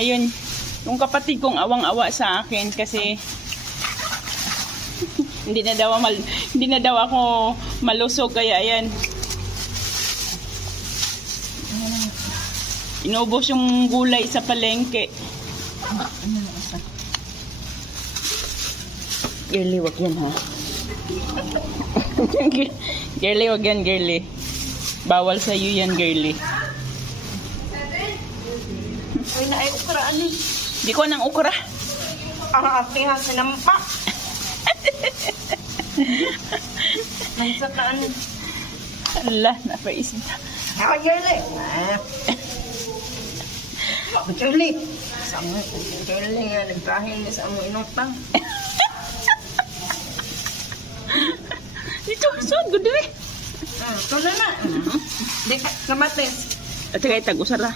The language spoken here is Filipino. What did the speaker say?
Ayun, yung kapatid kong awang-awa sa akin kasi hindi na daw ako malusog kaya ayan. Inubos yung gulay sa palengke. Girly, wag yan ha. Girly, wag yan, girly. Bawal sa'yo yan, girly. Uy, na ay ukraan eh. Di ko nang ukra. Ang ating ha, sinampa. May sakaan. Ala, napaisip. Ako, Jerly. Jerly. Sama, Jerly nga, nagkahil niya sa among inutang. Dito, saan ko dire? Ito na na. Di ka, kamatis. At kaya tag-usara.